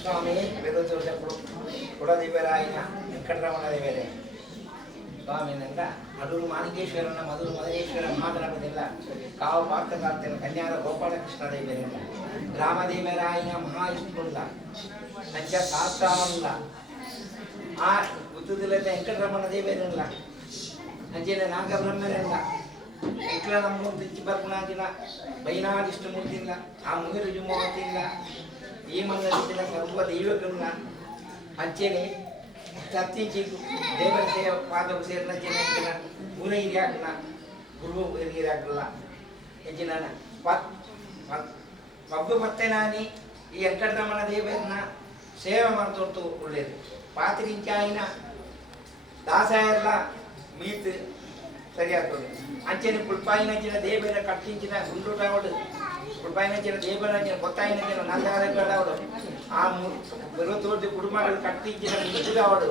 స్వామి వెలుగుతున్నప్పుడు కులదివరాయన వెంకటరమణ దేవరే ಸ್ವಾಮಿನಂತ ಮಧುರು ಮಾನಕೇಶ್ವರನ ಮಧುರು ಮಧುರೇಶ್ವರ ಮಹಾಗಣಪತಿಲ್ಲ ಕಾವು ಪಾರ್ಥಕಾರ್ಥನ ಕನ್ಯಾದ ಗೋಪಾಲಕೃಷ್ಣ ದೇವರಿಲ್ಲ ರಾಮದೇವರಾಯನ ಮಹಾವಿಷ್ಣುಲ್ಲ ಸಂಜ ಶಾಸ್ತ್ರವಲ್ಲ ಆ ಉತ್ತದಿಲ್ಲದ ವೆಂಕಟರಮಣ ದೇವರಿಲ್ಲ ಅಂಜಿನ ನಾಗಬ್ರಹ್ಮನಿಲ್ಲ ಇಟ್ಲ ನಮ್ಗೊಂದು ದಿಕ್ಕಿ ಬರ್ಗುಣಾಗಿಲ್ಲ ಬೈನಾದಿಷ್ಟು ಮುಗಿದಿಲ್ಲ ಆ ಮುಗಿರು ಜುಮಾತಿಲ್ಲ ಈ ಮನಸ್ಸಿನ ಸರ್ವ ದೈವಗಳನ್ನ ಹಚ್ಚೇನೆ ತತ್ತೀಚಿ ದೇವತೆ ಪಾದವು ಸೇರಿನ ಚೆನ್ನಾಗಿಲ್ಲ ಗುರು ಹಿರಿಯಾಗಲ್ಲ ಗುರು ಹಿರಿಯಾಗಲ್ಲ ಹೆಚ್ಚಿನ ಒಬ್ಬ ಮತ್ತೆ ನಾನಿ ಈ ವೆಂಕಟರಮಣ ದೇವರನ್ನ ಸೇವೆ ಮಾಡ್ತೊಂತು ಒಳ್ಳೆಯದು ಪಾತ್ರಿಕಾಯಿನ ದಾಸ ಎಲ್ಲ ಮೀತು ಸರಿಯಾಗ್ತದೆ ಅಂಚೆನೆ ಪುಲ್ಪಾಯಿನಂಚಿನ ದೇವರ ಕಟ್ಟಿಂಚಿನ ಗುಂಡುಟವಳು ಪುಲ್ಪಾಯಿನಂಚಿನ ದೇವರಂಚಿನ ಗೊತ್ತಾಯಿನಂಚಿನ ನಂದಾರಗಳವಳು ಆ ಮೃತೋರ್ದು ಕುಟುಂಬಗಳು ಕಟ್ಟಿಂಚಿನ ಮುಗಿದವಳು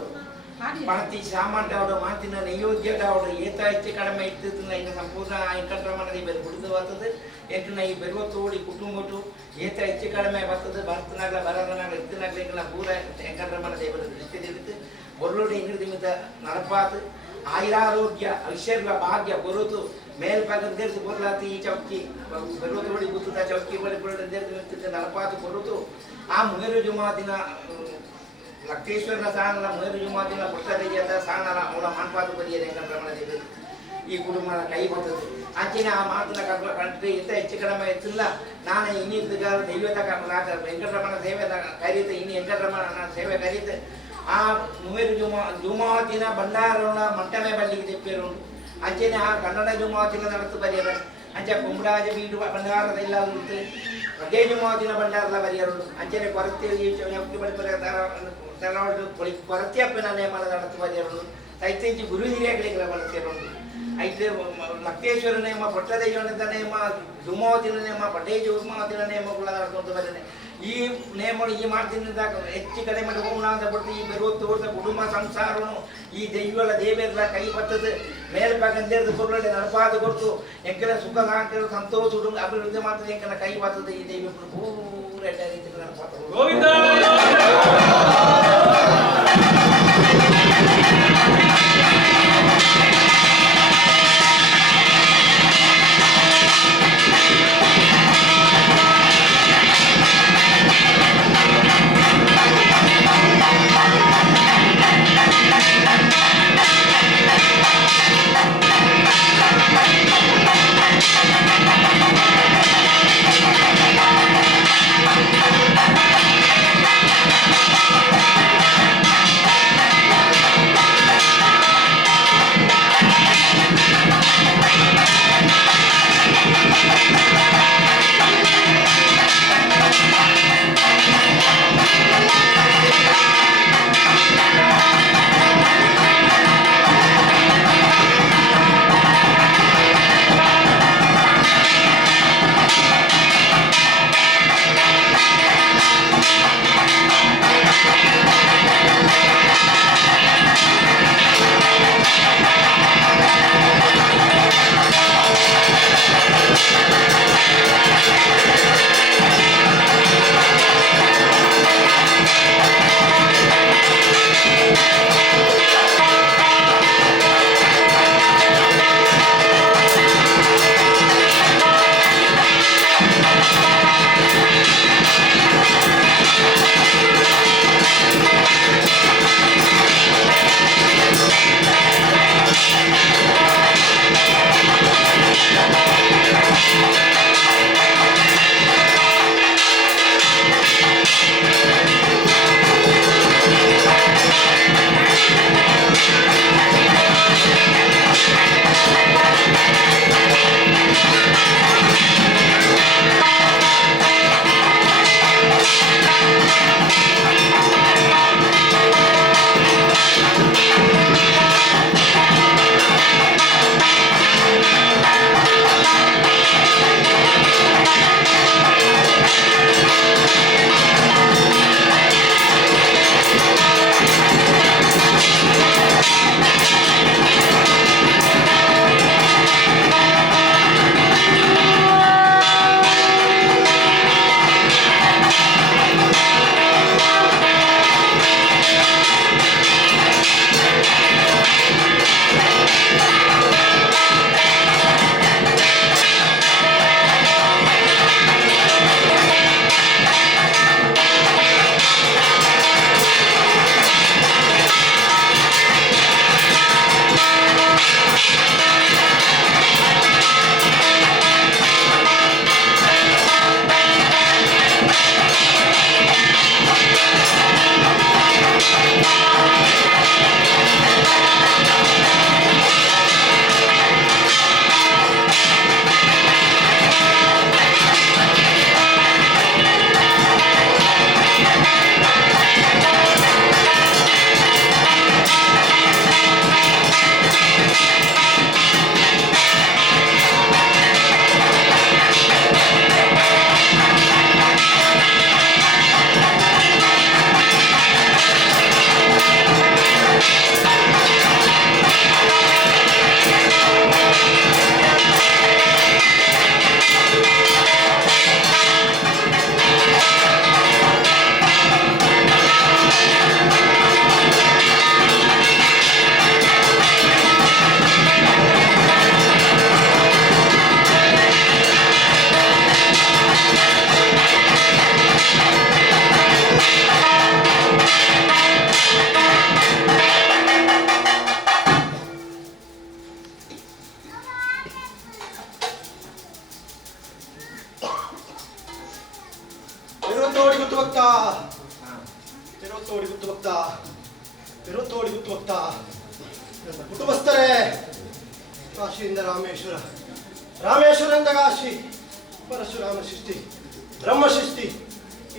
பணத்தை சாமாட்டோட மாத்தின நெய்யோத்தியோட ஏத்தாய்ச்சி கடமை எடுத்து இந்த சம்பூர்ண ஆயிரக்கணக்கான இவர் கொடுத்து வந்தது என்று நான் பெருவத்தோடி குட்டும்போட்டு ஏத்தாய்ச்சி கடமை பார்த்தது பரத்தனாக பரதனாக எடுத்துனாங்க எங்களை பூரா எங்கன்ற மனதை இவர் எடுத்து எடுத்து பொருளோட எங்களுக்கு மிக நடப்பாது ಆಯುರಾರೋಗ್ಯ, ಐಶ್ವರ್ಯ, ಭಾಗ್ಯ ಬರುತು ದೇರ್ಸು ಬರಲಾತಿ ಈ ಚೌಕಿ ಬರೋದ್ರೊಳಗೆ ಗುತ್ತದ ಚೌಕಿ ಬಳಿ ಬರೋದ ನಲಪಾತು ಬರುತು ಆ ಮುಗರು ಜುಮಾದಿನ ಲಕ್ಷ್ಮೇಶ್ವರನ ಮುಗಿರು ಜುಮಾ ದಿನ ಪುಟ್ಟದಯ್ಯದ ಸಾಣಲ ಅವಳ ಮಾನ್ಪಾತು ಬರಿಯದೆ ಪ್ರಮಾಣದಲ್ಲಿ ಈ ಕುಟುಂಬದ ಕೈ ಬರ್ತದೆ. ಅಂಚಿನ ಆ ಮಾತಿನ ಕರ್ಮ ಕಂಡ್ರೆ ಎಂತ ಹೆಚ್ಚು ಕಡಿಮೆ ಎತ್ತಿಲ್ಲ ನಾನು ಇನ್ನಿದ್ದ ದೈವದ ಕರ್ಮ ವೆಂಕಟರಮಣ ಸೇವೆ ಕರೀತೆ, ಇನ್ನು ವೆಂಕಟರಮಣ ಸೇವೆ ಕರೀತೆ. ఆ ముమేరు జుమా జుమాతిన బండారుణ మంటమే పల్లికి చెప్పారు అంచేనే ఆ కన్నడ జుమాతిన നടത്തു പരിയറ് അഞ്ചെ കുമ്പരാജ വീട് ഭണ്ഡാറതെല്ലാം കൊടുത്ത് അതേ ജുമാതിന ഭണ്ഡാറിലെ പരിയറുള്ളൂ അഞ്ചനെ കുറച്ച് ജീവിച്ചു ഞങ്ങൾക്ക് പഠിപ്പിക്കാൻ ನನ್ನವಳು ಕೊಳಿ ಕೊರತೆಯಪ್ಪನ ನೇಮನ ನಡೆಸುವ ಜನರು ಐತೈತಿ ಗುರು ಹಿರಿಯಗಳಿಗಳ ಬಳಸಿರೋದು ಐತೆ ಲಕ್ತೇಶ್ವರ ನೇಮ ಭಟ್ಟದೇವನದ ನೇಮ ಧೂಮಾವತಿನ ನೇಮ ಭಟ್ಟೇಜ ಉಮಾವತಿನ ನೇಮಗಳ ನಡ್ಕೊಂಡು ಬಂದಿದೆ ಈ ನೇಮ ಈ ಮಾಡ್ತಿನಿಂದ ಹೆಚ್ಚು ಕಡಿಮೆ ಅಂತ ಬಿಟ್ಟು ಈ ಬೆರೋ ಹೊರತ ಕುಟುಂಬ ಸಂಸಾರನು ಈ ದೈವಗಳ ದೇವೇರ್ಲ ಕೈ ಬತ್ತದ ಮೇಲ್ಪಾಗಂದೇರ್ದು ಕೊರಳೆ ನಡಪಾದ ಕೊಡ್ತು ಎಂಕಲ ಸುಖ ಸಾಂಕರ ಸಂತೋಷ, ಉಡುಂಗ, ಅಭಿವೃದ್ಧಿ ಮಾಡ್ತದೆ ಎಂಕಲ ಕೈ ಬರ್ತದೆ ಈ ದೇವಿ ಪೂರ ಎಲ್ಲ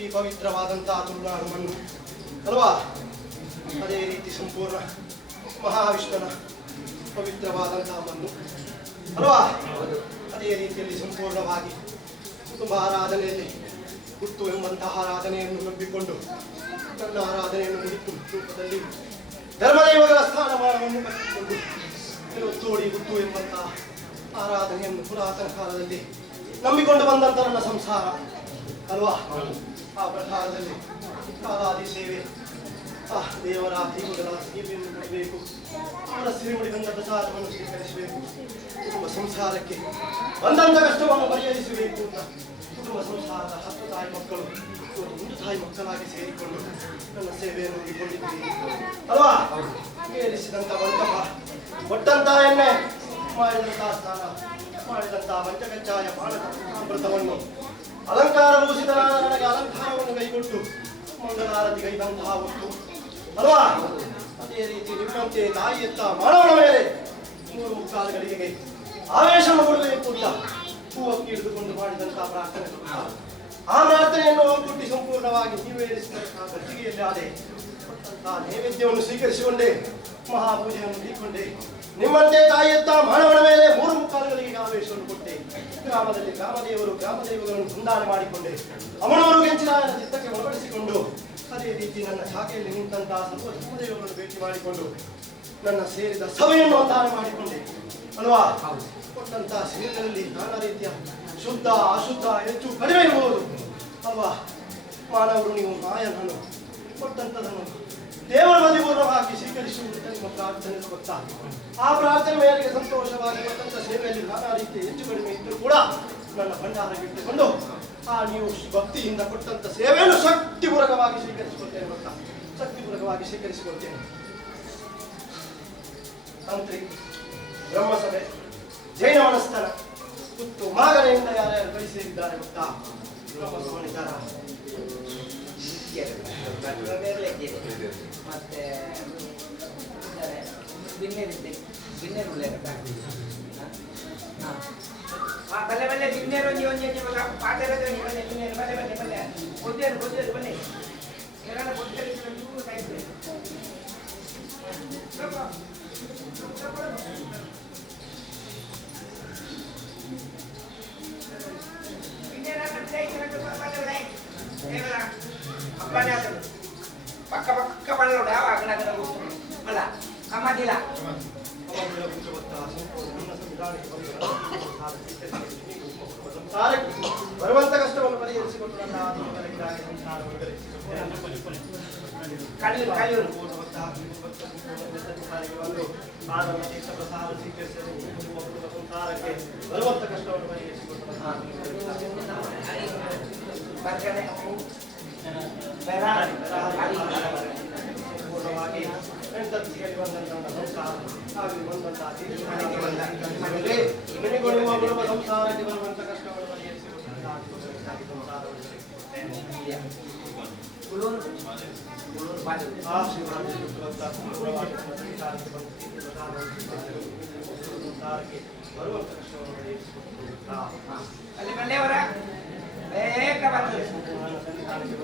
ಈ ಪವಿತ್ರವಾದಂತಹ ಮಣ್ಣು ಅಲ್ವಾ? ಅದೇ ರೀತಿ ಸಂಪೂರ್ಣ ಮಹಾವಿಷ್ಣುನ ಪವಿತ್ರವಾದಂತಹ ಮಣ್ಣು ಅಲ್ವಾ? ಅದೇ ರೀತಿಯಲ್ಲಿ ಸಂಪೂರ್ಣವಾಗಿ ಕುಟುಂಬ ಆರಾಧನೆಯಲ್ಲಿ ಹುಟ್ಟು ಎಂಬಂತಹ ಆರಾಧನೆಯನ್ನು ನಂಬಿಕೊಂಡು ತನ್ನ ಆರಾಧನೆಯನ್ನು ಮುಗಿತು ರೂಪದಲ್ಲಿ ಧರ್ಮದೈವಗಳ ಸ್ಥಾನಮಾನವನ್ನು ಕಟ್ಟಿಕೊಂಡು ತೋಡಿ ಹುಟ್ಟು ಎಂಬಂತಹ ಆರಾಧನೆಯನ್ನು ಪುರಾತನ ಕಾಲದಲ್ಲಿ ನಂಬಿಕೊಂಡು ಬಂದಂತ ನನ್ನ ಸಂಸಾರ. ಅಲ್ವಾ? ಆ ಪ್ರಕಾರದಲ್ಲಿ ಕಾಲಾದಿ ಸೇವೆ. ಆ, ದೇವರ ದೀಪಗಳ ಸೇವೆಯನ್ನು ಮಾಡಬೇಕು ಅವರ ಸಿರಿ ಉಳಿದಂತ ಪ್ರಸಾದವನ್ನು ಸ್ವೀಕರಿಸಬೇಕು. ಕುಟುಂಬ ಸಂಸಾರಕ್ಕೆ ಬಂದಂಥ ಕಷ್ಟವನ್ನು ಪರಿಹರಿಸಬೇಕು ಅಂತ ಕುಟುಂಬ ಸಂಸಾರದ ಹತ್ತು ತಾಯಿ ಮಕ್ಕಳು ಇವತ್ತು ಒಂದು ತಾಯಿ ಮಕ್ಕಳಾಗಿ ಸೇರಿಕೊಂಡು ನನ್ನ ಸೇವೆಯನ್ನು ಹೊಂದಿಕೊಂಡಿದ್ದೀರಿ ಅಲ್ವಾ? ಏರಿಸಿದಂತ ಮಂಟಪ ಒಟ್ಟಂತ ಎಣ್ಣೆ ಮಾಡಿದಂತಹ ಸ್ನಾನ ಮಾಡಿದಂತಹ ಬಾಣದ ಅಮೃತವನ್ನು ಅಲಂಕಾರ ಮುಗಿಸಿದ ನನಗೆ ಅಲಂಕಾರವನ್ನು ಕೈಗೊಟ್ಟು ಮಂಗಳಾರತಿ ಕೈದಂತಹ ವಸ್ತು ಅಲ್ವಾ ಅದೇ ರೀತಿ ನಿಮ್ಮಂತೆ ತಾಯಿಯತ್ತ ಮಾನವನ ಮೇಲೆ ಮೂರು ಮುಕ್ಕಾಲುಗಳಿಗೆ ಆವೇಶ ಕೊಡಬೇಕು ಅಂತ ಹೂವಕ್ಕೆ ಹಿಡಿದುಕೊಂಡು ಮಾಡಿದಂತಹ ಪ್ರಾರ್ಥನೆ ಆ ಪ್ರಾರ್ಥನೆಯನ್ನು ಒಗ್ಗೂಡಿ ಸಂಪೂರ್ಣವಾಗಿ ನೀವೇರಿಸಿದಂತಹ ಕಟ್ಟಿಗೆಯಲ್ಲಿ ಆದೆ ನೈವೇದ್ಯವನ್ನು ಸ್ವೀಕರಿಸಿಕೊಂಡೆ ಮಹಾಪೂಜೆಯನ್ನು ನೀಡಿಕೊಂಡೆ ನಿಮ್ಮಂತೆ ತಾಯಿಯತ್ತ ಮಾನವನ ಗ್ರಾಮದಲ್ಲಿ ಗ್ರಾಮದೇವರು ಗ್ರಾಮದೇವಗಳನ್ನು ಸಂಧಾನ ಮಾಡಿಕೊಂಡೆ. ಅಮನವರು ಕೆಂಚಿನಾಯನ ಚಿತ್ತಕ್ಕೆ ಒಳಪಡಿಸಿಕೊಂಡು ಅದೇ ರೀತಿ ನನ್ನ ಶಾಖೆಯಲ್ಲಿ ನಿಂತಹ ಸರ್ವ ಸಮುದೇವರನ್ನು ಭೇಟಿ ಮಾಡಿಕೊಂಡು ನನ್ನ ಸೇರಿದ ಸಭೆಯನ್ನು ದಾನ ಮಾಡಿಕೊಂಡೆ. ಅಲ್ವಾ? ಕೊಟ್ಟಂತಹ ಶರೀರದಲ್ಲಿ ನಾನಾ ರೀತಿಯ ಶುದ್ಧ ಅಶುದ್ಧ ಹೆಚ್ಚು ಕಡಿಮೆ ಇರಬಹುದು ಅಲ್ವಾ? ಮಾನವರು ನೀವು ಮಾಯನನ್ನು ಕೊಟ್ಟಂತದನ್ನು ದೇವರ ಮಧ್ಯ ಸ್ವೀಕರಿಸುವುದು ನಿಮ್ಮ ಪ್ರಾರ್ಥನೆ ಗೊತ್ತಾ ಆ ಪ್ರಾರ್ಥನೆ ಮೇರೆಗೆ ಸಂತೋಷವಾಗಿ ಸೇವೆಯಲ್ಲಿ ನಾನಾ ರೀತಿ ಹೆಚ್ಚು ಕಡಿಮೆ ಇದ್ದರೂ ಕೂಡ ನನ್ನ ಭಂಡಾರವಿಟ್ಟುಕೊಂಡು ಆ ನೀವು ಭಕ್ತಿಯಿಂದ ಕೊಟ್ಟಂತ ಸೇವೆಯನ್ನು ಶಕ್ತಿಪೂರ್ವಕವಾಗಿ ಸ್ವೀಕರಿಸಿಕೊಳ್ತೇನೆ ಗೊತ್ತಾ ಶಕ್ತಿಪೂರ್ವಕವಾಗಿ ಸ್ವೀಕರಿಸಿಕೊಳ್ತೇನೆ. ತಂತ್ರಿ ಬ್ರಹ್ಮಸಭೆ, ಜೈನ ಮನಸ್ಥರ ಕುತ್ತು ಮಾಗನೆಯಿಂದ ಯಾರ್ಯಾರು ಕೈ ಸೇರಿದ್ದಾರೆ ಗೊತ್ತಾ ಬ್ರಹ್ಮಸಭನಿದ್ದಾರ ಬೇರೆ ಮತ್ತು ಬಿನ್ನೇರಿದ್ದೆ ಬಿನ್ನೇರು ಉಳ್ಳೆ ಹಾಂ ಹಾಂ ಬಲ್ಲೆ ಬಲ್ಲೆ ಬಿನ್ನೇರು ಒಂಜಿ ಒಂಜಿ ಒಂಜಿ ಬಲ್ಲ ಪಾತೆರದು ಒಂಜಿ ಬಲ್ಲೆ ಬಿನ್ನೇರು ಬಲ್ಲೆ ಬಲ್ಲೆ ಬಲ್ಲೆ ಬೊದ್ದೇರು ಬೊದ್ದೇರು ಬಲ್ಲೆ ಕೇರಳ ಬೊದ್ದೇರು ಚೂರು ಕಾಯ್ತು ಬಿನ್ನೇರ ಕಟ್ಟಾಯ್ತು ಬಲ್ಲೆ ಬಲ್ಲೆ ಅಪ್ಪನೇ పక్క పక్క పనులు అక్కడ అక్కడ కూర్చున్నాం. మళ్ళా కమాటీలా. బరువంత కష్టం పని బరువంత కష్టం పని చేసుకుంటున్నాను ಬಂದಂತ ಸಂಸಾರ ಆಗಲಿ ಬಂದಂತ ಮನೆಗೆ ಬಂದ. ಮನೆಗೆ ಮನೆಗೊಳ್ಳುವ ಬರುವ ಸಂಸಾರಕ್ಕೆ ಬರುವಂತ ಕಷ್ಟವನ್ನು ಪರಿಹರಿಸಿಕೊಂಡು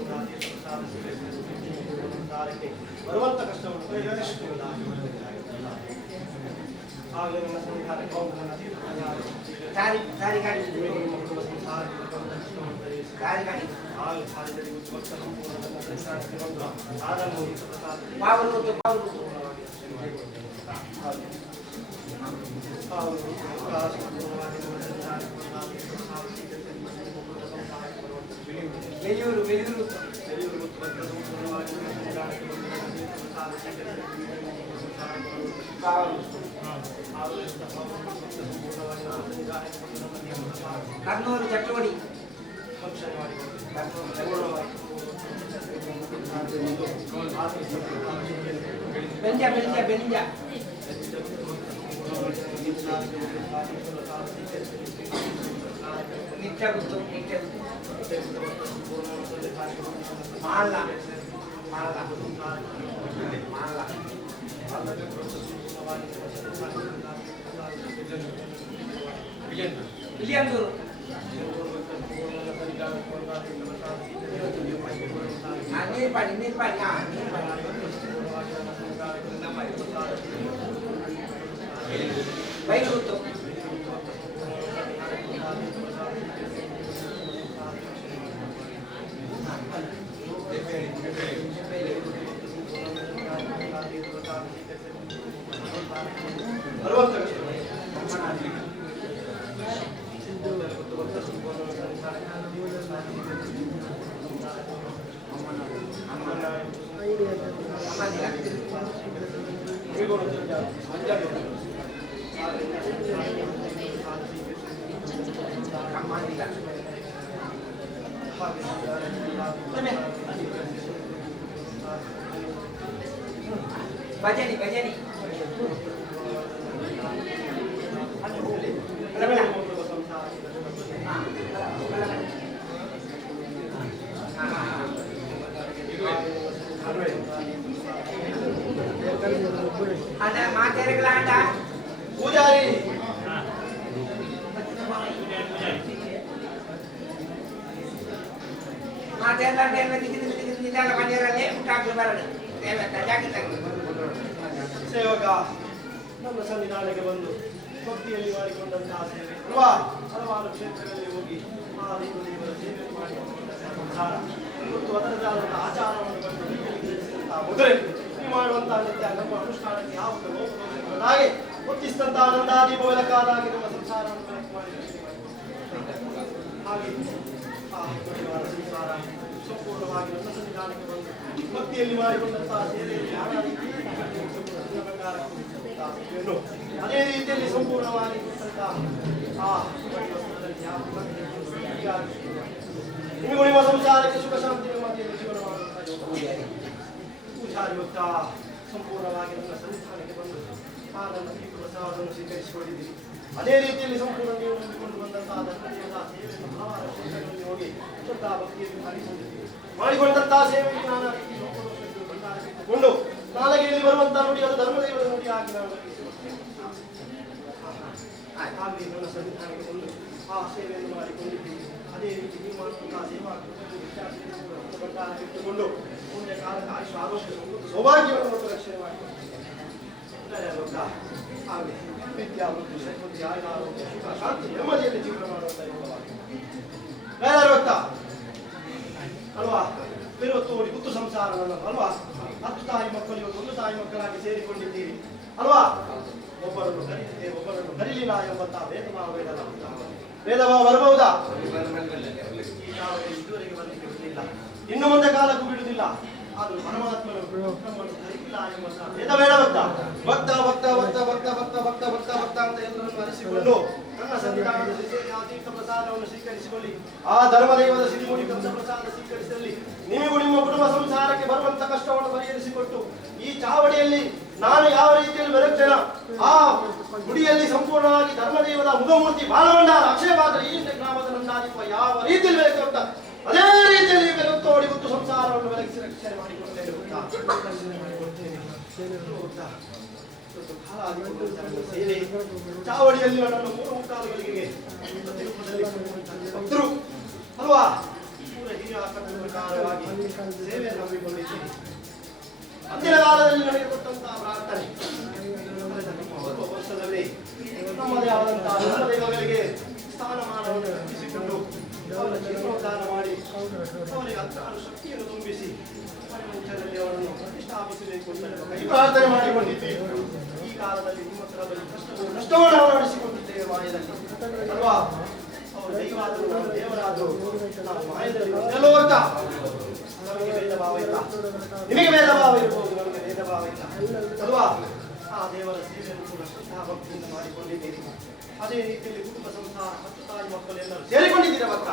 ನನ್ನ ಆತ್ಮಕರಿಗಾಗಿ ಸಂಸಾರವನ್ನು ಕುಳೂರು ಕುಳೂರು ಬಾಜು ಆ ಶ್ರೀರಾಮ ಪೂರ್ಣವಾಗಿ ಸಂಸಾರಕ್ಕೆ ಬಂದು ಸಂಸಾರಕ್ಕೆ ಬರುವಂತ ಕಷ್ಟವನ್ನು ಪರಿಹರಿಸಿಕೊಂಡು ಅಲ್ಲಿ ಬಂದೇವರ ಬೇಗ ಬರ್ತದೆ ಬರುವಂತ ಕಷ್ಟವನ್ನು ಪರಿಹರಿಸಿಕೊಳ್ಳ ಆಗಲೇ ನನ್ನ ಸಂಸಾರಕ್ಕೆ ದಾರಿ ದಾರಿ ಗಾಡಿ ಮಕ್ಕಳ ಸಂಸಾರಕ್ಕೆ ಬರುವಂತ ಕಷ್ಟವನ್ನು ಪರಿಹರಿಸಿ ದಾರಿ ಗಾಡಿ ಆಗ mala, mala, mala. Billion. Ini pani, ini pani, ini pani. Baca ni, baca ni. ಸೇವಕ, ನಮ್ಮ ಸನ್ನಿಧಾನಕ್ಕೆ ಬಂದು ಭಕ್ತಿಯಲ್ಲಿ ಮಾಡಿಕೊಂಡಂತಹ ಸೇವೆ ಅಲ್ವಾ? ಹಲವಾರು ಕ್ಷೇತ್ರಗಳಲ್ಲಿ ಹೋಗಿ ಆ ದೇವರು ದೇವರ ಸೇವೆ ಮಾಡಿಕೊಂಡಂತಹ ಸಂಸಾರ. ಮತ್ತು ಅದರದೇ ಆದಂತಹ ಆಚಾರವನ್ನು ಕಂಡು ಮೊದಲೇ ನೀವು ಮಾಡುವಂತಹ ನಿತ್ಯ, ನಮ್ಮ ಅನುಷ್ಠಾನಕ್ಕೆ ಯಾವುದು ಹಾಗೆ ಗೊತ್ತಿಸಿದಂತಹ ಆನಂದಾದಿ ಮೂಲಕಾದಾಗಿ ನಮ್ಮ ಸಂಸಾರವನ್ನು ಕನೆಕ್ಟ್ ಮಾಡಿ ಹಾಗೆ ಆ ಸಂಸಾರ. ಸಂಪೂರ್ಣವಾಗಿ ನನ್ನ ಸನ್ನಿಧಾನಕ್ಕೆ ಬಂದು ಭಕ್ತಿಯಲ್ಲಿ ಮಾಡಿಕೊಂಡಂತಹ ಸೇವೆಯಲ್ಲಿ ಯಾವ ರೀತಿ ಅದೇ ರೀತಿಯಲ್ಲಿ ಸಂಪೂರ್ಣವಾಗಿ ಆ ನಿಮಗೂ ನಿಮ್ಮ ಸಂಸಾರಕ್ಕೆ ಸುಖ ಶಾಂತಿ ನೆಮ್ಮದಿಯಲ್ಲಿ ಜೀವನ ಪೂಜಾರಿ ಹೊತ್ತ ಸಂಪೂರ್ಣವಾಗಿ ನನ್ನ ಸನ್ನಿಧಾನಕ್ಕೆ ಬಂದು ಆ ನನ್ನ ಈ ಪ್ರಸಾದವನ್ನು ಸ್ವೀಕರಿಸಿಕೊಂಡಿದ್ದೀರಿ ಅದೇ ರೀತಿಯಲ್ಲಿ ಸಂಪೂರ್ಣ ನೀವು ಹೊಂದಿಕೊಂಡು ಬಂದಂತಹ ಸೇವೆಯನ್ನು ಹಲವಾರು ಕ್ಷೇತ್ರಗಳಲ್ಲಿ ಹೋಗಿ ಶ್ರದ್ಧಾ ಭಕ್ತಿಯನ್ನು ಮಾಡಿಕೊಂಡಿದ್ದೀರಿ ಮಾಡಿಕೊಂಡಂತಹ ಸೇವೆ ನಾನು ನಾಳೆಗೆ ಇಲ್ಲಿ ಬರುವಂತಹ ನೋಡಿ ಅದು ಧರ್ಮದೇವರ ನೋಡಿ ಆಗಿ ಹಾಗೆ ನನ್ನ ಸನ್ನಿಧಾನಕ್ಕೆ ಬಂದು ಆ ಸೇವೆಯನ್ನು ಮಾಡಿಕೊಂಡಿದ್ದೀನಿ. ಅದೇ ರೀತಿ ನೀವು ಮಾಡುವಂತಹ ಸೇವಾ ಇಟ್ಟುಕೊಂಡು ಮುಂದೆ ಕಾಲಕ್ಕೆ ಆಯುಷ್ ಆರೋಗ್ಯ ಸೌಭಾಗ್ಯವನ್ನು ಮತ್ತು ರಕ್ಷಣೆ ಮಾಡಿ ವಿದ್ಯಾ ಮತ್ತು ಶಕ್ತಿ ಆರೋಗ್ಯ, ಸುಖ, ಶಾಂತಿ, ನೆಮ್ಮದಿಯಲ್ಲಿ ಜೀವನ ಮಾಡುವಂತ ಯೋಗವಾಗಿದೆ ಬೇರೆ ಗೊತ್ತಾ ಅಲ್ವಾ ಬೇರೊತ್ತೋಡಿ ಹುತ್ತು ಸಂಸಾರ ನನ್ನದು ಅಲ್ವಾ? ಹತ್ತು ತಾಯಿ ಮಕ್ಕಳು ಇವತ್ತು ಒಂದು ತಾಯಿ ಮಕ್ಕಳಾಗಿ ಸೇರಿಕೊಂಡಿದ್ದೀರಿ. ಅಲ್ವಾ? ಒಬ್ಬರನ್ನು ಕರೀತಿದ್ದೇವೆ ಒಬ್ಬರನ್ನು ಕರೀಲಿಲ್ಲ ಎಂಬಂತಹ ವೇದ ಭಾವ ವೇದಭಾವ ಬರಬಹುದಾ? ಈ ಬರಬಹುದಾ ಇದುವರೆಗೆ ಬರಲಿಕ್ಕೆ ಬಿಡಲಿಲ್ಲ. ಇನ್ನು ಮುಂದೆ ಕಾಲಕ್ಕೂ ಬಿಡುವುದಿಲ್ಲ. ಆದರೂ ಪರಮಾತ್ಮನು ನಮ್ಮನ್ನು ಕರೀಲಿಲ್ಲ ಎಂಬಂತಹ ವೇದ ಬೇಡ ಭಕ್ತ ಭಕ್ತ ಭಕ್ತ ಭಕ್ತ ಭಕ್ತ ಭಕ್ತ ಭಕ್ತ ಭಕ್ತ ಅಂತ ಎಲ್ಲರನ್ನು ಅರಿಸಿಕೊಂಡು ನನ್ನ ಆ ಆ ಧರ್ಮದೈವದ ಸಿರಿಮುಡಿ ಕಂಸ ಪ್ರಸಾದ ಸ್ವೀಕರಿಸಿದಲ್ಲಿ ನೀವು ನಿಮ್ಮ ಕುಟುಂಬ ಸಂಸಾರಕ್ಕೆ ಬರುವಂತ ಕಷ್ಟವನ್ನು ಪರಿಹರಿಸಿಕೊಟ್ಟು ಈ ಚಾವಡಿಯಲ್ಲಿ ನಾನು ಯಾವ ರೀತಿಯಲ್ಲಿ ಬೆಳಗ್ತೇನ ಆ ಗುಡಿಯಲ್ಲಿ ಸಂಪೂರ್ಣವಾಗಿ ಧರ್ಮದೈವದ ಮುಖಮೂರ್ತಿ ಬಾಲಭಂಡಾರ, ಅಕ್ಷಯ ಪಾತ್ರ, ಈ ಗ್ರಾಮದ ನಂದಾದೀಪ ಯಾವ ರೀತಿಯಲ್ಲಿ ಬೆಳಕು ಅಂತ, ಅದೇ ರೀತಿಯಲ್ಲಿ ಬೆಲುತ್ತೋಡಿ ಗುತ್ತು ಸಂಸಾರವನ್ನು ಬೆಳಗಿಸಿ ರಕ್ಷಣೆ ಮಾಡಿಕೊಡ್ತೇನೆ? ಸೇವೆ ಚಾವಡಿಯಲ್ಲಿ ನನ್ನ ಮೂರು ಮುಕ್ತಾಲುಗಳಿಗೆ ಭಕ್ತರು ಅಲ್ವಾ ಪೂರ್ವ ಹಿರಿಯ ಪ್ರಕಾರವಾಗಿ ಸೇವೆ ಹಮ್ಮಿಕೊಂಡಿದ್ದೇನೆ ಅಂದಿನ ಕಾಲದಲ್ಲಿ ನನಗೆ ಪ್ರಾರ್ಥನೆ ವರ್ಷದಲ್ಲಿ ನಮ್ಮದೇ ಆದಂತಹ ಸ್ಥಾನಮಾನವನ್ನು ಕಲ್ಪಿಸಿಕೊಂಡು ಅವರ ಮಾಡಿ ಅವರಿಗೆ ಹತ್ತಾರು ಶಕ್ತಿಯನ್ನು ತುಂಬಿಸಿ ಅವರನ್ನು ಪ್ರತಿಷ್ಠಾಪಿಸಬೇಕು ಅಂತ ಪ್ರಾರ್ಥನೆ ಮಾಡಿಕೊಂಡಿದ್ದೇವೆ. ಕಾಲದಲ್ಲಿ ನಿಮ್ಮ ಕಾಲದಲ್ಲಿ ನಾವು ನಡೆಸಿಕೊಂಡಿದ್ದೇವೆ ಮಾಯದಲ್ಲಿ. ಅಲ್ವಾ? ಅವರು ದೈವಾದರು ದೇವರಾದರು. ನಾವು ಮಾಯದಲ್ಲಿ ಅಂತ ನಮಗೆ ಭೇದ ಭಾವ ಇಲ್ಲ. ನಿಮಗೆ ಭೇದ ಭಾವ ಇರಬಹುದು ನಮಗೆ ಭೇದ ಭಾವ ಇಲ್ಲ. ಅಲ್ವಾ? ಆ ದೇವರ ಸೇವೆಯನ್ನು ಕೂಡ ಶ್ರದ್ಧಾ ಭಕ್ತಿಯಿಂದ ಮಾಡಿಕೊಂಡಿದ್ದೀರಿ. ಅದೇ ರೀತಿಯಲ್ಲಿ ಕುಟುಂಬ ಸಂಸಾರ ಹತ್ತು ತಾಯಿ ಮಕ್ಕಳೆಲ್ಲರೂ ಸೇರಿಕೊಂಡಿದ್ದೀರಾ ಭಕ್ತ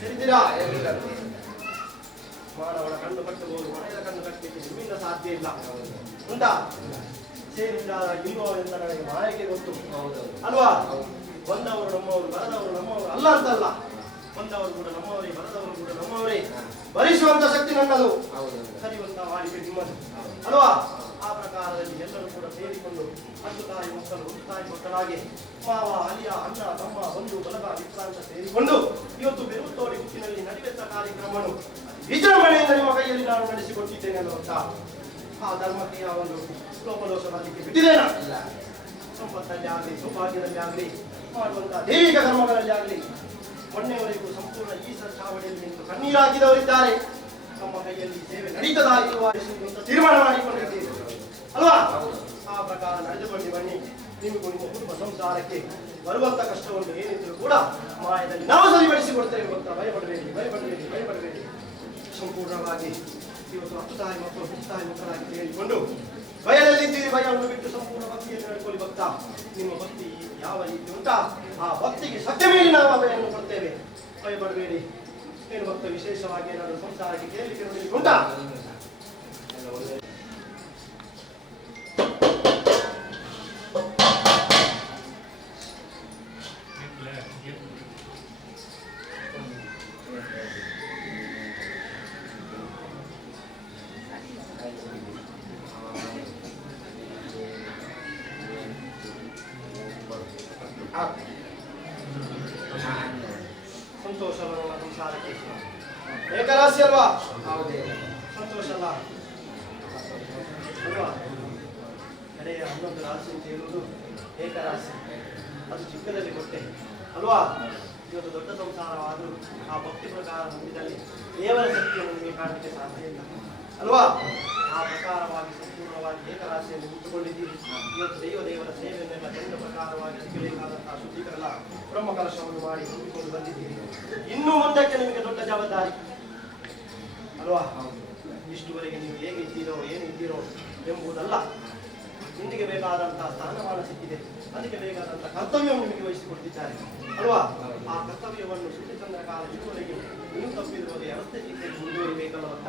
ಸೇರಿದ್ದೀರಾ? ಮಾನವನ ಕಣ್ಣು ಕಟ್ಟಬಹುದು ಮನೆಯ ಕಣ್ಣು ಕಟ್ಟಲಿಕ್ಕೆ ನಿಮ್ಮಿಂದ ಸಾಧ್ಯ ಇಲ್ಲ. ಉಂಟಾ? ಸೇರಿದ್ದಾರ ಇಲ್ಲೋ ಎಂತ ನನಗೆ ಮಾಯಕ್ಕೆ ಗೊತ್ತು. ಅಲ್ವಾ? ಬಂದವರು ನಮ್ಮವರು, ಬರದವರು ನಮ್ಮವರು, ಅಲ್ಲ ಅಂತಲ್ಲ. ಬಂದವರು ಕೂಡ ನಮ್ಮವರೇ, ಬರದವರು ಕೂಡ ನಮ್ಮವರೇ. ಭರಿಸುವಂತ ಶಕ್ತಿ ನನ್ನದು. ಹೌದು ಕರೆಯುವಂತ ಮಾಡಿಕೆ ನಿಮ್ಮದು. ಅಲ್ವಾ? ಆ ಪ್ರಕಾರದಲ್ಲಿ ಎಲ್ಲರೂ ಕೂಡ ಸೇರಿಕೊಂಡು ಹತ್ತು ತಾಯಿ ಮಕ್ಕಳು, ಒಂದು ತಾಯಿ ಮಕ್ಕಳಾಗಿ ಮಾವ ಅಲಿಯ ಅಣ್ಣ, ತಮ್ಮ, ಬಂಧು ಬಲಗ ವಿಕ್ರಾಂತ ಸೇರಿಕೊಂಡು ಇವತ್ತು ಬೆರುತ್ತೋಡಿ ಹುಟ್ಟಿನಲ್ಲಿ ನಡೆಯುತ್ತ ಕಾರ್ಯಕ್ರಮವನ್ನು ವಿಜೃಂಭಣೆಯಿಂದ ನಿಮ್ಮ ಕೈಯಲ್ಲಿ ನಾನು ನಡೆಸಿಕೊಟ್ಟಿದ್ದೇನೆ ಅನ್ನುವಂತ ಆ ಧರ್ಮಕ್ಕೆ ಯಾವ ಒಂದು ಲೋಪದೋಷ ಮಾಡಲಿಕ್ಕೆ ಬಿಟ್ಟಿದ್ದೇನೆ ಇಲ್ಲ ಸಂಪತ್ತಲ್ಲಿ ಆಗಲಿ, ಸೌಭಾಗ್ಯದಲ್ಲಿ ಆಗಲಿ ಮಾಡುವಂತಹ ದೈವಿಕ ಧರ್ಮಗಳಲ್ಲಿ ಆಗಲಿ, ಮೊನ್ನೆವರೆಗೂ ಸಂಪೂರ್ಣ ಈ ಚಾವಡಿಯಲ್ಲಿ ನಿಂತು ಕಣ್ಣೀರಾಗಿದ್ದವರಿದ್ದಾರೆ ತಮ್ಮ ಕೈಯಲ್ಲಿ ಸೇವೆ ನಡೀತದಾ ಇಲ್ವಾ ಅಂತ ತೀರ್ಮಾನ ಮಾಡಿಕೊಂಡಿದ್ದೀರಿ ಅಲ್ವಾ? ಆ ಪ್ರಕಾರ ನಡೆದುಕೊಂಡು ಬನ್ನಿ. ನಿಮಗೂ ನಿಮ್ಮ ಕುಟುಂಬ ಸಂಸಾರಕ್ಕೆ ಬರುವಂತ ಕಷ್ಟವನ್ನು ಏನಿದ್ರು ಕೂಡ ಮಾಯದಲ್ಲಿ ನಾವು ಸರಿಪಡಿಸಿಕೊಡ್ತೇವೆ ಗೊತ್ತಾ ಭಯಪಡಬೇಡಿ ಭಯಪಡಬೇಡಿ ಭಯಪಡಬೇಡಿ ಸಂಪೂರ್ಣವಾಗಿ ಇವತ್ತು ಹತ್ತು ತಾಯಿ ಮಕ್ಕಳು ಹತ್ತು ತಾಯಿ ಮಕ್ಕಳಾಗಿ ಹೇಳಿಕೊಂಡು ಬಯಲಲ್ಲಿದ್ದೀರಿ ಭಯವನ್ನು ಬಿಟ್ಟು ಸಂಪೂರ್ಣ ಭಕ್ತಿಯನ್ನು ನಡ್ಕೊಳ್ಳಿ ಭಕ್ತ. ನಿಮ್ಮ ಭಕ್ತಿ ಯಾವ ರೀತಿ ಅಂತ ಆ ಭಕ್ತಿಗೆ ಸತ್ಯ ಮೇಲೆ ನಾವು ಅಭಯನ್ನು ಕೊಡ್ತೇವೆ. ಭಯಪಡಬೇಡಿ ಏನು ಭಕ್ತ ವಿಶೇಷವಾಗಿ ಏನಾದರೂ ಸಂಸಾರಕ್ಕೆ ಕೇಳಿ ನೋಡಲಿಕ್ಕೆ ಉಂಟಾ? ಸಂತೋಷ ಏಕರಾಶಿ ಅಲ್ವಾ ಸಂತೋಷ ಅಲ್ಲ? ಅಲ್ವಾ? ಕಡೆಯ ಹನ್ನೊಂದು ರಾಶಿ ಅಂತ ಹೇಳುವುದು ಏಕರಾಶಿ. ಅದು ಚಿಕ್ಕದಲ್ಲಿ ಕೊಟ್ಟೆ. ಅಲ್ವಾ? ಇವತ್ತು ದೊಡ್ಡ ಸಂಸಾರವಾದರೂ ಆ ಭಕ್ತಿ ಪ್ರಕಾರ ಮುಂದಿನಲ್ಲಿ ದೇವರ ಶಕ್ತಿಯನ್ನು ನಿಮಗೆ ಕಾಣಲಿಕ್ಕೆ ಸಾಧ್ಯ ಇಲ್ಲ. ಅಲ್ವಾ? ಆ ಪ್ರಕಾರವಾಗಿ ಸಂಪೂರ್ಣವಾಗಿ ಏಕರಾಶಿಯಲ್ಲಿ ನಿಂತುಕೊಂಡಿದ್ದೀರಿ ಇವತ್ತು ದೈವ ದೇವರ ಸೇವೆಯನ್ನೆಲ್ಲ ಚಂದ್ರ ಪ್ರಕಾರವಾಗಿ ಅದಕ್ಕೆ ಬೇಕಾದಂತಹ ಶುದ್ಧೀಕರಣ ಬ್ರಹ್ಮ ಕಲಶವನ್ನು ಮಾಡಿ ತುಂಬಿಕೊಂಡು ಬಂದಿದ್ದೀರಿ. ಇನ್ನೂ ಮುಂದಕ್ಕೆ ನಿಮಗೆ ದೊಡ್ಡ ಜವಾಬ್ದಾರಿ. ಅಲ್ವಾ? ಇಷ್ಟುವರೆಗೆ ನೀವು ಹೇಗೆ ಇದ್ದೀರೋ, ಏನು ಇದ್ದೀರೋ ಎಂಬುದಲ್ಲ. ನಿಮಗೆ ಬೇಕಾದಂತಹ ಸ್ಥಾನಮಾನ ಸಿಕ್ಕಿದೆ. ಅದಕ್ಕೆ ಬೇಕಾದಂತಹ ಕರ್ತವ್ಯವನ್ನು ನಿಮಗೆ ವಹಿಸಿಕೊಡ್ತಿದ್ದಾರೆ. ಅಲ್ವಾ? ಆ ಕರ್ತವ್ಯವನ್ನು ಸೂರ್ಯಚಂದ್ರ ಕಾಲ ಇರುವವರೆಗೆ ನೀವು ತಪ್ಪಿರುವಾಗ ವ್ಯವಸ್ಥೆ ಚಿಂತೆಗೆ ಮುಂದುವರಿಬೇಕಲ್ಲ ಅಂತ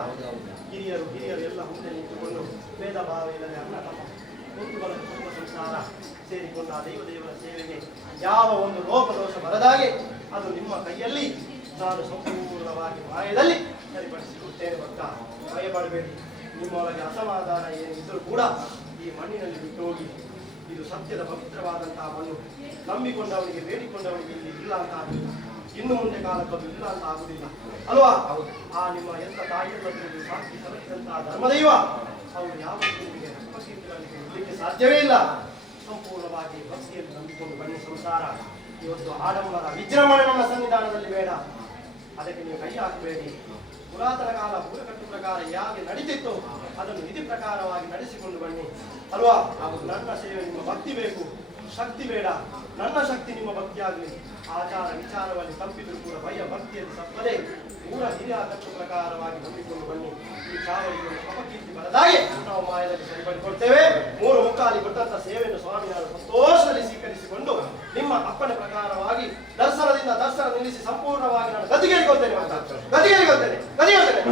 ಹಿರಿಯರು ಹಿರಿಯರು ಎಲ್ಲ ಮುಂದೆ ನಿಂತುಕೊಂಡು ಭೇದ ಭಾವ ಇಲ್ಲದೆ ಅನ್ನ ತಮ್ಮ ಕುಟುಂಬ ಕುಟುಂಬ ಸಂಸಾರ ಸೇರಿಕೊಂಡ ಆ ದೈವ ದೇವರ ಸೇವೆಗೆ ಯಾವ ಒಂದು ಲೋಪದೋಷ ಬರದಾಗೆ ಅದು ನಿಮ್ಮ ಕೈಯಲ್ಲಿ ನಾನು ಸಂಪೂರ್ಣವಾಗಿ ಮಾಯದಲ್ಲಿ ಸರಿಪಡಿಸಿಕೊಡ್ತೇನೆ ಭಕ್ತ ಭಯಪಡಬೇಡಿ ನಿಮ್ಮೊಳಗೆ ಅಸಮಾಧಾನ ಏನಿದ್ದರೂ ಕೂಡ ಈ ಮಣ್ಣಿನಲ್ಲಿ ಬಿಟ್ಟು ಹೋಗಿ ಇದು ಸತ್ಯದ ಪವಿತ್ರವಾದಂತಹ ಮಣ್ಣು. ನಂಬಿಕೊಂಡವನಿಗೆ ಬೇಡಿಕೊಂಡವನಿಗೆ ಇಲ್ಲಿ ಇಲ್ಲ ಅಂತ ಇನ್ನು ಮುಂದೆ ಕಾಲ ಇಲ್ಲ ಅಂತ ಆಗುದಿಲ್ಲ. ಅಲ್ವಾ? ಹೌದು. ಆ ನಿಮ್ಮ ಎಲ್ಲ ತಾಯಿಗಳನ್ನು ಸಾಕಿ ಸಲಹಿದಂತಹ ಧರ್ಮದೈವ ಅವರು ಯಾವ ನಿಮಗೆ ರಕ್ತಕೀರ್ತಿಗಳನ್ನು ಕೊಡಲಿಕ್ಕೆ ಸಾಧ್ಯವೇ ಇಲ್ಲ. ಸಂಪೂರ್ಣವಾಗಿ ಭಕ್ತಿಯನ್ನು ನಂಬಿಕೊಂಡು ಬನ್ನಿ ಸಂಸಾರ. ಇವತ್ತು ಆಡಂಬರ ವಿಜೃಂಭಣೆ ನಮ್ಮ ಸನ್ನಿಧಾನದಲ್ಲಿ ಬೇಡ. ಅದಕ್ಕೆ ನೀವು ಕೈ ಹಾಕಬೇಡಿ. ಪುರಾತನ ಕಾಲ ಬುಡಕಟ್ಟು ಪ್ರಕಾರ ಯಾಕೆ ನಡೀತಿತ್ತು ಅದನ್ನು ವಿಧಿ ಪ್ರಕಾರವಾಗಿ ನಡೆಸಿಕೊಂಡು ಬನ್ನಿ. ಅಲ್ವಾ? ನನ್ನ ಸೇವೆ ನಿಮ್ಮ ಭಕ್ತಿ ಬೇಕು. ಶಕ್ತಿ ಬೇಡ. ನನ್ನ ಶಕ್ತಿ ನಿಮ್ಮ ಭಕ್ತಿ ಆಗಲಿ ಆಚಾರ ವಿಚಾರವಾಗಿ ತಪ್ಪಿದ್ರು ಕೂಡ ಭಯ ಭಕ್ತಿಯನ್ನು ತಪ್ಪದೆ ಮೂಲ ಹಿರಿಯ ತಪ್ಪು ಪ್ರಕಾರವಾಗಿ ಹೊಂದಿಕೊಂಡು ಬನ್ನಿ. ಈ ಚಾವಡಿಯನ್ನು ಅಪಕೀರ್ತಿ ಬರದಾಗೆ ನಾವು ಮಾಯದಲ್ಲಿ ಸರಿಪಡಿಕೊಡ್ತೇವೆ ಮೂರು ಮುಕ್ಕಾಲಿ ಕೊಟ್ಟಂತ ಸೇವೆಯನ್ನು ಸ್ವಾಮಿಯಾರು ಸಂತೋಷದಲ್ಲಿ ಸ್ವೀಕರಿಸಿಕೊಂಡು ನಿಮ್ಮ ಅಪ್ಪನ ಪ್ರಕಾರವಾಗಿ ದರ್ಶನದಿಂದ ದರ್ಶನ ನಿಲ್ಲಿಸಿ ಸಂಪೂರ್ಣವಾಗಿ ನಾನು ಗದಿಗೇರಿಕೊಳ್ತೇನೆ ಗದಿಗೇರಿಕೊಳ್ತೇನೆ ಗದಿಗೆಗೆ ಹೋಗ್ತೇನೆ ಗದಿಗೆ ಹೋಗ್ತೇನೆ